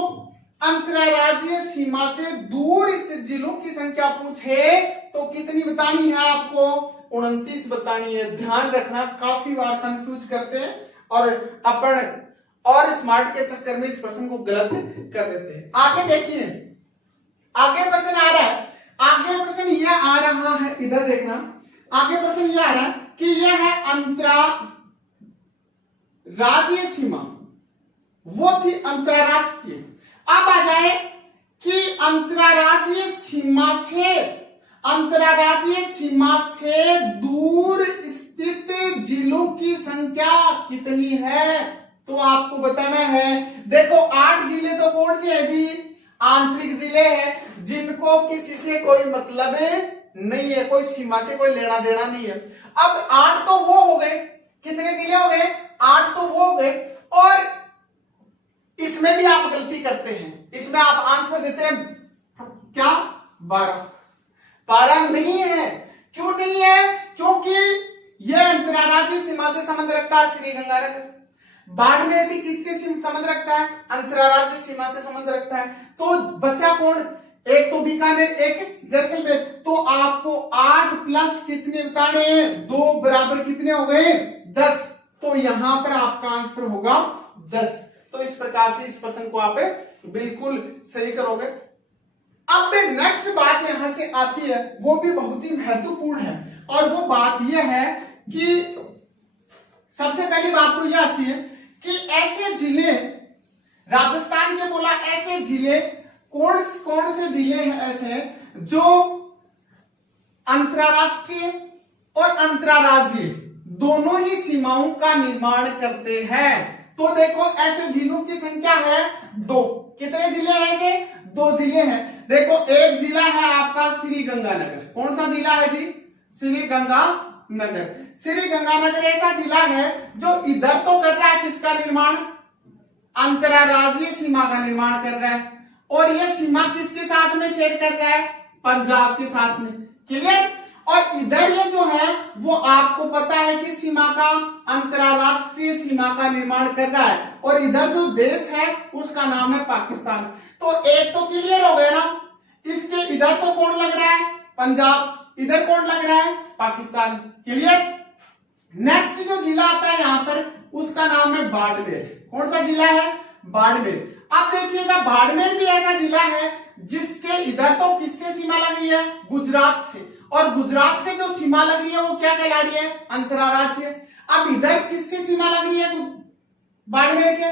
अंतरराज्यीय सीमा से दूर स्थित जिलों की संख्या पूछे तो कितनी बतानी है आपको, 29 बतानी है। ध्यान रखना, काफी बार कंफ्यूज करते हैं और अपन और स्मार्ट के चक्कर में इस प्रश्न को गलत कर देते हैं। आगे देखिए, आगे प्रश्न आ रहा है, आगे प्रश्न यह आ रहा है, इधर देखना, आगे प्रश्न यह आ रहा है कि यह है अंतरराज्यीय सीमा, वो थी अंतरराष्ट्रीय। अब आ जाए कि अंतरराज्यीय सीमा से दूर स्थित जिलों की संख्या कितनी है तो आपको बताना है। देखो 8 जिले तो कौन से है जी, आंतरिक जिले हैं जिनको किसी से कोई मतलब नहीं है, कोई सीमा से कोई लेना देना नहीं है। अब 8 तो वो हो गए कितने जिले हो गए? 8 तो वो हो गए। और इसमें भी आप गलती करते हैं, इसमें आप आंसर देते हैं क्या? 12। 12 नहीं है। क्यों नहीं है? क्योंकि यह अंतरराज्यीय सीमा से संबंध रखता है श्रीगंगानगर। बाड़मेर भी किससे संबंध रखता है? अंतरराज्यीय सीमा से संबंध रखता है। तो बचा कौन? एक तो बीकानेर, एक जैसलमेर। तो आपको 8 प्लस कितने बताने हैं? 2 बराबर कितने हो गए? 10। तो यहां पर आपका आंसर होगा 10। तो इस प्रकार से इस प्रश्न को आप बिल्कुल सही करोगे। अब नेक्स्ट बात यहां से आती है, वो भी बहुत ही महत्वपूर्ण है, और वो बात यह है कि सबसे पहली बात तो यह आती है कि ऐसे जिले, राजस्थान के बोला ऐसे जिले, कौन कौन से जिले हैं ऐसे जो अंतरराष्ट्रीय और अंतरराज्यीय दोनों ही सीमाओं का निर्माण करते हैं। तो देखो ऐसे जिलों की संख्या है 2। कितने जिले हैं ऐसे? 2 जिले हैं। देखो एक जिला है आपका श्रीगंगानगर। कौन सा जिला है जी? श्रीगंगानगर। श्रीगंगानगर ऐसा जिला है जो इधर तो कर रहा है किसका निर्माण? अंतरराज्यीय सीमा का निर्माण कर रहा है। और यह सीमा किसके साथ में शेयर कर रहा है? पंजाब के साथ में। क्लियर? और इधर ये जो है वो आपको पता है कि सीमा का, अंतरराष्ट्रीय सीमा का निर्माण कर रहा है। और इधर जो देश है उसका नाम है पाकिस्तान। तो एक तो क्लियर हो गया ना। इसके इधर तो कौन लग रहा है? पंजाब। इधर कौन लग रहा है? पाकिस्तान। क्लियर? नेक्स्ट जो जिला आता है यहां पर उसका नाम है बाड़मेर। कौन सा जिला है? बाड़मेर। अब देखिएगा बाड़मेर भी ऐसा जिला है जिसके इधर तो किससे सीमा लग रही है? गुजरात से। और गुजरात से जो सीमा लग रही है वो क्या कहला रही है? अंतरराज्यीय। अब इधर किससे सीमा लग रही है? बाड़मेर के?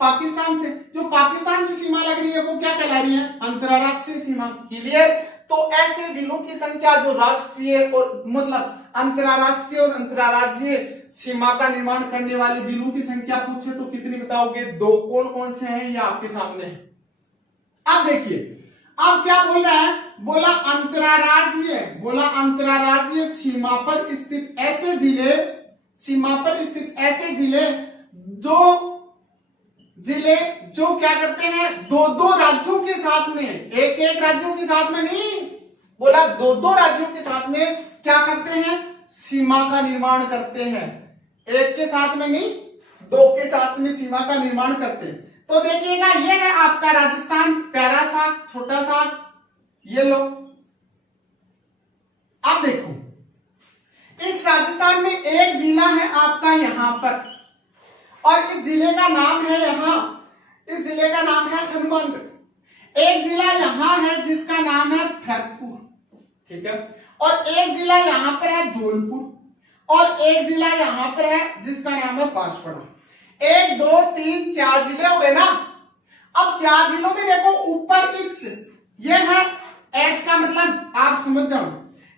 पाकिस्तान से। जो पाकिस्तान से सीमा लग रही है वो क्या कहला रही है? अंतरराष्ट्रीय सीमा। क्लियर? तो ऐसे जिलों की संख्या जो राष्ट्रीय और मतलब अंतरराष्ट्रीय और अंतरराज्यीय सीमा का निर्माण करने वाले जिलों की संख्या पूछे तो कितनी बताओगे? 2। कौन कौन से हैं ये आपके सामने है। अब देखिए अब क्या बोल रहा है? बोला अंतरराज्यीय, बोला अंतरराज्यीय सीमा पर स्थित ऐसे जिले, सीमा पर स्थित ऐसे जिले जो क्या करते हैं? 2-2 राज्यों के साथ में, एक राज्यों के साथ में नहीं, बोला 2-2 राज्यों के साथ में क्या करते हैं? सीमा का निर्माण करते हैं। एक के साथ में नहीं, 2 के साथ में सीमा का निर्माण करते हैं। तो देखिएगा ये है आपका राजस्थान, प्यारा सा छोटा सा, ये लो। अब देखो इस राजस्थान में एक जिला है आपका यहां पर, और इस जिले का नाम है यहां, इस जिले का नाम है हनुमानगढ़। एक जिला यहां है जिसका नाम है भरतपुर। ठीक है? और एक जिला यहां पर है धौलपुर, और एक जिला यहां पर है जिसका नाम है बांसवाड़ा। 1 2 3 4 जिले हो गए ना। अब 4 जिलों में देखो ऊपर इस ये है एच का मतलब आप समझ जाओ,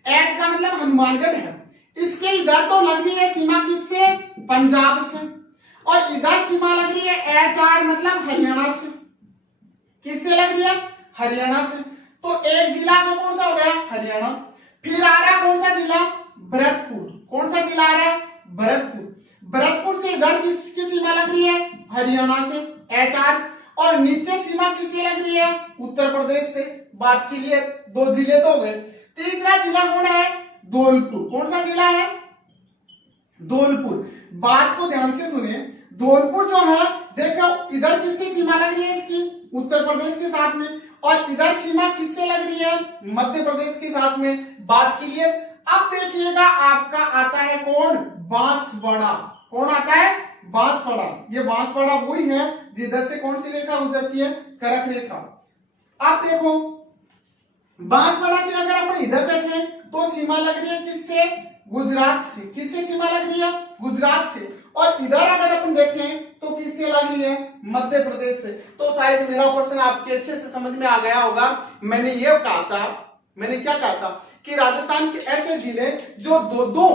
एच का मतलब हनुमानगढ़ है। इसके इधर तो लग रही है सीमा किससे? पंजाब से। और इधर सीमा लग रही है HR मतलब हरियाणा से। किससे लग रही है? हरियाणा से। तो एक जिला तो कौन सा हो गया? हरियाणा। फिर आ रहा कौन सा जिला? भरतपुर। कौन सा जिला आ रहा है? भरतपुर। भरतपुर से इधर किसकी सीमा लग रही है? हरियाणा से, HR। और नीचे सीमा किससे लग रही है? उत्तर प्रदेश से। बात क्लियर? 2 जिले तो हो गए। तीसरा जिला कौन है? धौलपुर। कौन सा जिला है? धौलपुर। बात को ध्यान से सुनिए, धौलपुर जो है देखो इधर किससे सीमा लग रही है? इसकी उत्तर प्रदेश के साथ में। और इधर सीमा किससे लग रही है? मध्य प्रदेश के साथ में। बात क्लियर? अब देखिएगा आपका आता है कौन? बांसवाड़ा। कौन आता है? बांसवाड़ा। ये बांसवाड़ा वही है जिधर से कौन सी रेखा गुजरती है? कर्क रेखा। अब देखो बांसवाड़ा से अगर अपन इधर देखें तो सीमा लग रही है किससे? गुजरात से। किससे सीमा लग रही है? गुजरात से। और इधर अगर अपन देखें तो किससे लग रही है? मध्य प्रदेश से। तो शायद मेरा प्रश्न आपके अच्छे से समझ में आ गया होगा। मैंने ये कहा था, मैंने क्या कहा था कि राजस्थान के ऐसे जिले जो 2-2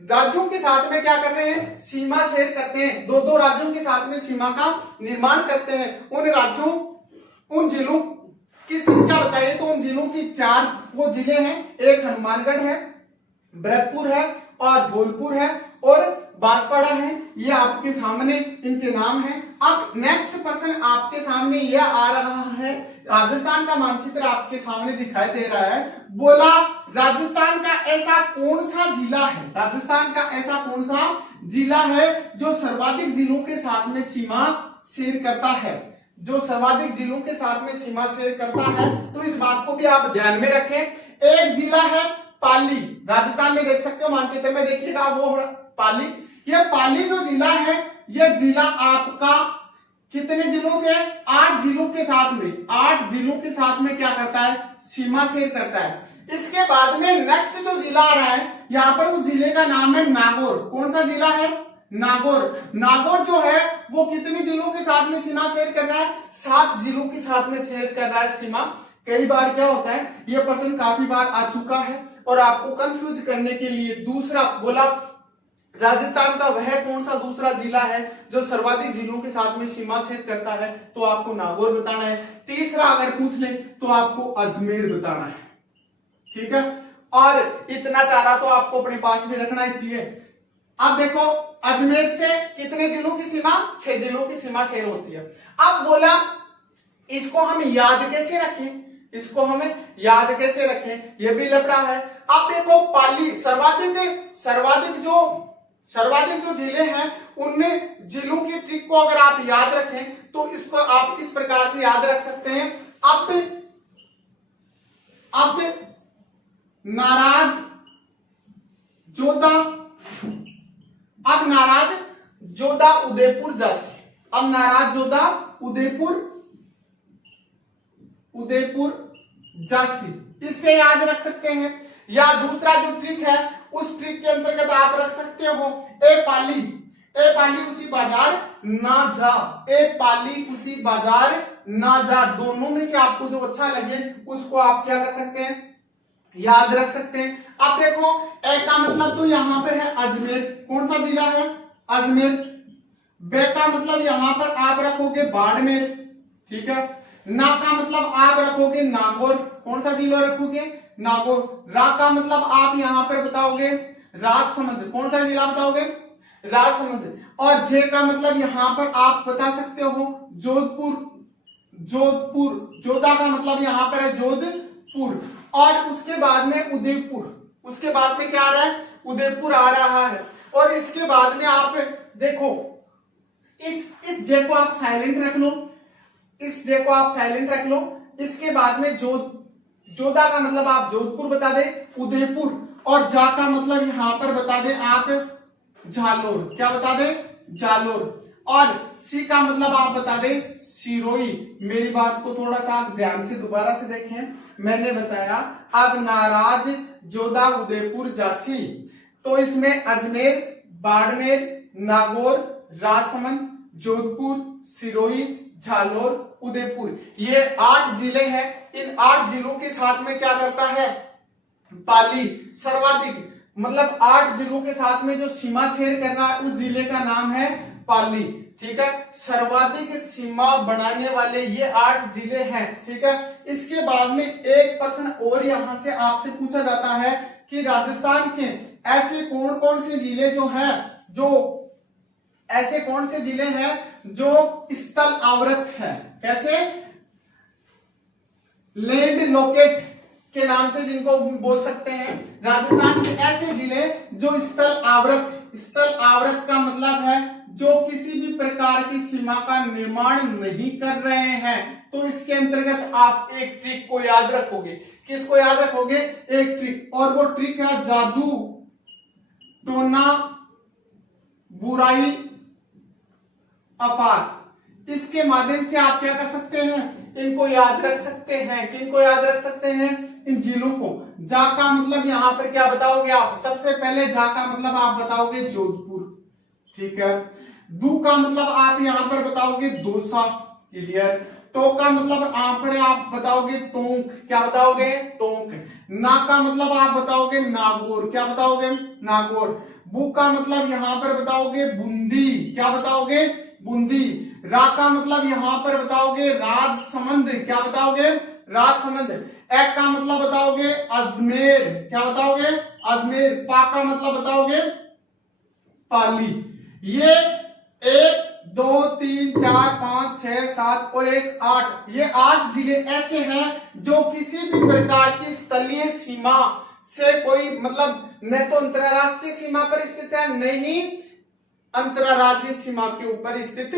राज्यों के साथ में क्या कर रहे हैं? सीमा शेयर करते हैं। 2-2 राज्यों के साथ में सीमा का निर्माण करते हैं। उन राज्यों, उन जिलों की संख्या बताइए तो उन जिलों की 4 वो जिले हैं। एक हनुमानगढ़ है, भरतपुर है और धौलपुर है और बांसवाड़ा है, ये आपके सामने इनके नाम है। अब नेक्स्ट पर्सन आपके सामने ये आ रहा है, राजस्थान का मानचित्र आपके सामने दिखाई दे रहा है। बोला राजस्थान का ऐसा कौन सा जिला है, राजस्थान का ऐसा कौन सा जिला है जो सर्वाधिक जिलों के साथ में सीमा शेयर करता है, जो सर्वाधिक जिलों के साथ में सीमा शेयर करता है। तो इस बात को भी आप ध्यान में रखें। एक जिला है पाली, राजस्थान में देख सकते हो मानचित्र में, देखिएगा वो पाली। ये पाली जो जिला है, यह जिला आपका कितने जिलों से, 8 जिलों के साथ में, 8 जिलों के साथ में क्या करता है, सीमा शेयर करता है। इसके बाद में नेक्स्ट जो जिला आ रहा है, यहां पर उस जिले का नाम है नागौर। कौन सा जिला है, नागौर। नागौर जो है वो कितने जिलों के साथ में सीमा शेयर कर रहा है, 7 जिलों के साथ में शेयर कर रहा है सीमा। कई बार क्या होता है, ये प्रश्न काफी बार आ चुका है और आपको कंफ्यूज करने के लिए दूसरा बोला राजस्थान का वह कौन सा दूसरा जिला है जो सर्वाधिक जिलों के साथ में सीमा शेयर करता है, तो आपको नागौर बताना है। तीसरा अगर पूछ ले तो आपको अजमेर बताना है, ठीक है। और इतना चारा तो आपको अपने पास में रखना ही चाहिए। अब देखो अजमेर से कितने जिलों की सीमा, 6 जिलों की सीमा शेयर होती है। अब बोला इसको हम याद कैसे रखें, इसको हमें याद कैसे रखें, ये भी लफड़ा है। अब देखो पाली सर्वाधिक जो जिले हैं उनमें जिलों की ट्रिक को अगर आप याद रखें तो इसको आप इस प्रकार से याद रख सकते हैं। अब नाराज, जोधा, अब नाराज, जोधा, उदयपुर, झांसी। अब नाराज, जोधा, उदयपुर, झांसी, इससे याद रख सकते हैं। या दूसरा जो ट्रिक है उस ट्रिक के अंतर्गत आप रख सकते हो ए पाली उसी बाजार ना जा, ए पाली उसी बाजार ना जा। दोनों में से आपको जो अच्छा लगे उसको आप क्या कर सकते हैं, याद रख सकते हैं। अब देखो ए का मतलब तो यहां पर है अजमेर, कौन सा जिला है, अजमेर। बे का मतलब यहां पर आप रखोगे बाड़मेर, ठीक है। ना का मतलब आप रखोगे नागौर, कौन सा जिला रखोगे, नागौर। रा का मतलब आप यहां पर बताओगे राजसमंद, कौन सा जिला बताओगे, राजसमंद। और जे का मतलब यहां पर आप बता सकते हो जोधपुर, जोधा का मतलब यहां पर है जोधपुर। और उसके बाद में उदयपुर, उसके बाद में क्या आ रहा है, उदयपुर आ रहा है। और इसके बाद में आप देखो इस जे को आप साइलेंट रख लो, इस जे को आप साइलेंट रख लो। इसके बाद में जोधा का मतलब आप जोधपुर बता दे, उदयपुर। और जा का मतलब यहां पर बता दे आप जालोर, क्या बता दे, जालोर। और सी का मतलब आप बता दे सिरोही। मेरी बात को थोड़ा सा ध्यान से दोबारा से देखें, मैंने बताया अब नाराज, जोधा, उदयपुर, झांसी। तो इसमें अजमेर, बाड़मेर, नागौर, राजसमंद, जोधपुर, सिरोही, जालोर, उदयपुर, ये 8 जिले हैं। इन 8 जिलों के साथ में क्या करता है, पाली सर्वाधिक, मतलब 8 जिलों के साथ में जो सीमा शेयर कर रहा है उस जिले का नाम है पाली, ठीक है। सर्वाधिक सीमा बनाने वाले ये 8 जिले हैं, ठीक है। इसके बाद में एक प्रश्न और यहां से आपसे पूछा जाता है कि राजस्थान के ऐसे कौन कौन से जिले जो हैं, ऐसे कौन से जिले हैं जो स्थल आवृत है, कैसे, लैंड लॉकेट के नाम से जिनको बोल सकते हैं। राजस्थान के ऐसे जिले जो स्थल आवृत का मतलब है जो किसी भी प्रकार की सीमा का निर्माण नहीं कर रहे हैं। तो इसके अंतर्गत आप एक ट्रिक को याद रखोगे, किसको याद रखोगे, एक ट्रिक, और वो ट्रिक है जादू टोना बुराई अपार। इसके माध्यम से आप क्या कर सकते हैं, इनको याद रख सकते हैं। किनको याद रख सकते हैं, इन जिलों को। जा का मतलब यहां पर क्या बताओगे आप, सबसे पहले जा का मतलब आप बताओगे जोधपुर, ठीक है। दू का मतलब आप यहां पर बताओगे दौसा, क्लियर। टो का मतलब यहां पर आप बताओगे टोंक, क्या बताओगे, टोंक। ना का मतलब आप बताओगे नागौर, क्या बताओगे, नागौर। बू का मतलब यहां पर बताओगे बूंदी, क्या बताओगे, बूंदी। रा का मतलब यहां पर बताओगे राजसमंद, क्या बताओगे, राजसमंद। ए का मतलब बताओगे अजमेर, क्या बताओगे, अजमेर। पा का मतलब बताओगे पाली। ये 1 2 3 4 5 6 7 और 1 8, ये 8 जिले ऐसे हैं जो किसी भी प्रकार की स्थलीय सीमा से कोई मतलब न तो अंतरराष्ट्रीय सीमा पर स्थित है, नहीं अंतरराज्यीय सीमा के ऊपर स्थित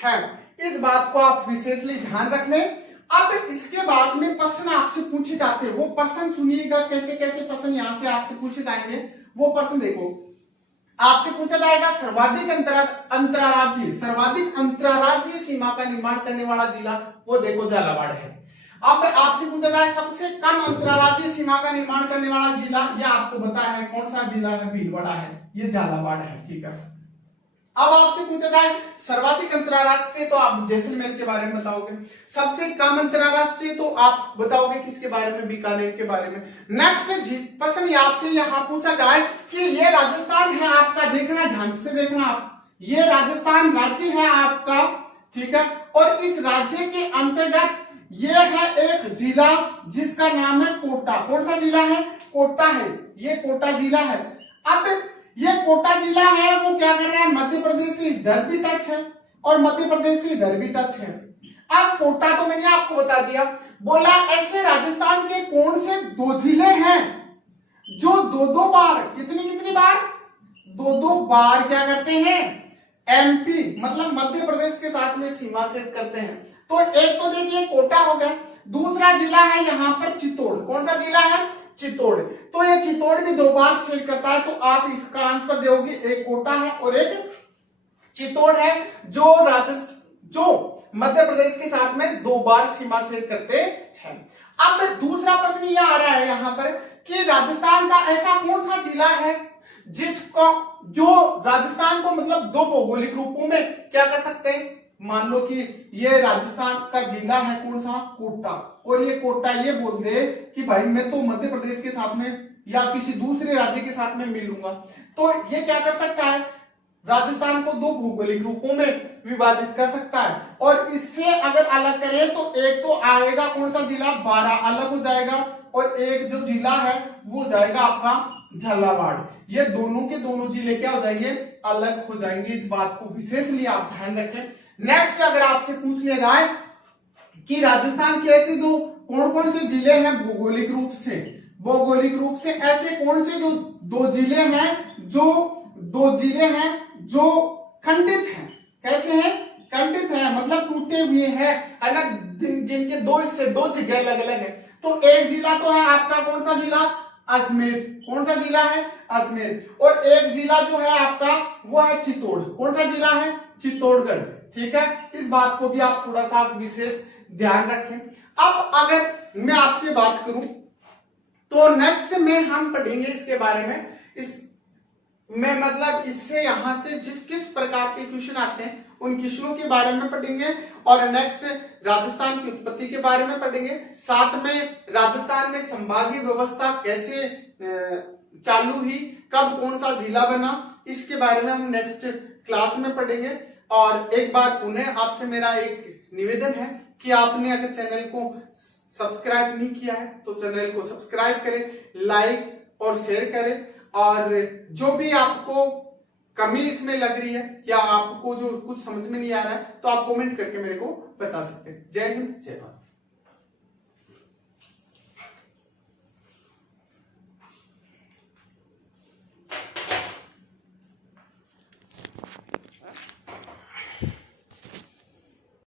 है। इस बात को आप विशेषली ध्यान रख लें। अब इसके बाद में प्रश्न आपसे पूछे जाते हैं, वो प्रश्न सुनिएगा कैसे कैसे प्रश्न यहां से आपसे पूछे जाएंगे। वो प्रश्न देखो, आपसे पूछा जाएगा सर्वाधिक अंतरराज्यीय सीमा का निर्माण करने वाला जिला, वो देखो झालावाड़ है। अब आपसे पूछा जाए सबसे कम अंतरराज्यीय सीमा का निर्माण करने वाला जिला, ये आपको बताया है कौन सा जिला है, भीलवाड़ा है, ये झालावाड़ है, ठीक है। अब आपसे पूछा जाए सर्वाधिक अंतरराष्ट्रीय, तो आप जैसलमेर के बारे में बताओगे। सबसे कम अंतरराष्ट्रीय तो आप बताओगे किसके बारे में, बीकानेर के बारे में। नेक्स्ट प्रश्न आपसे यहाँ पूछा जाए कि ये राजस्थान है आपका, देखना ध्यान से देखना आप, ये राजस्थान राज्य है आपका, ठीक है। और इस राज्य के अंतर्गत ये है एक जिला जिसका नाम है कोटा। कौन सा जिला है? कोटा है, ये कोटा जिला है। अब ये कोटा जिला है वो क्या कर रहा है, मध्य प्रदेश से इधर भी टच है और मध्य प्रदेश से इधर भी टच है। अब कोटा तो मैंने आपको बता दिया, बोला ऐसे राजस्थान के कौन से 2 जिले हैं जो 2-2 बार, कितनी बार, 2-2 बार क्या करते हैं, एमपी मतलब मध्य प्रदेश के साथ में सीमा शेयर करते हैं। तो एक तो देखिए कोटा हो गया, दूसरा जिला है यहाँ पर चित्तौड़। कौन सा जिला है? चित्तौड़। तो ये चित्तौड़ भी 2 बार शेयर करता है, तो आप इसका आंसर दोगे, एक कोटा है और एक चित्तौड़ है, जो मध्य प्रदेश के साथ में 2 बार सीमा शेयर करते हैं। अब दूसरा प्रश्न ये आ रहा है यहाँ पर कि राजस्थान का ऐसा कौन सा जिला है जिसको, जो राजस्थान को मतलब 2 भौगोलिक रूपों में क्या कर सकते हैं। मान लो कि ये राजस्थान का जिला है कौन सा, कोटा, और ये कोटा ये बोल दे कि भाई मैं तो मध्य प्रदेश के साथ में या किसी दूसरे राज्य के साथ में मिलूंगा, तो ये क्या कर सकता है, राजस्थान को 2 भौगोलिक रूपों में विभाजित कर सकता है। और इससे अगर अलग करें तो एक तो आएगा कौन सा जिला, 12 अलग हो जाएगा, और एक जो जिला है वो जाएगा आपका झालावाड़। ये दोनों के दोनों जिले क्या हो जाएंगे, अलग हो जाएंगे। इस बात को विशेषली आप ध्यान रखें। नेक्स्ट अगर आपसे पूछ लिया जाए कि राजस्थान के ऐसे कौन कौन से जिले हैं भौगोलिक रूप से ऐसे कौन से जो 2 जिले हैं जो खंडित हैं। कैसे हैं? खंडित हैं मतलब टूटे हुए हैं, अलग, जिनके 2 हिस्से 2 जगह अलग अलग है। तो एक जिला तो है आपका कौन सा जिला, अजमेर। कौन सा जिला है? अजमेर। और एक जिला जो है आपका वो है चित्तौड़। कौन सा जिला है? चित्तौड़गढ़, ठीक है। इस बात को भी आप थोड़ा सा विशेष ध्यान रखें। अब अगर मैं आपसे बात करूं तो नेक्स्ट में हम पढ़ेंगे इसके बारे में, मतलब इससे यहां से किस प्रकार के क्वेश्चन आते हैं उन क्वेश्चनों के बारे में पढ़ेंगे, और नेक्स्ट राजस्थान की उत्पत्ति के बारे में पढ़ेंगे। साथ में राजस्थान में संभागीय व्यवस्था कैसे चालू हुई, कब कौन सा जिला बना, इसके बारे में हम नेक्स्ट क्लास में पढ़ेंगे। और एक बार पुनः आपसे मेरा एक निवेदन है कि आपने अगर चैनल को सब्सक्राइब नहीं किया है तो चैनल को सब्सक्राइब करें, लाइक और शेयर करें, और जो भी आपको कमी इसमें लग रही है या आपको जो कुछ समझ में नहीं आ रहा है तो आप कमेंट करके मेरे को बता सकते हैं। जय हिंद, जय भारत।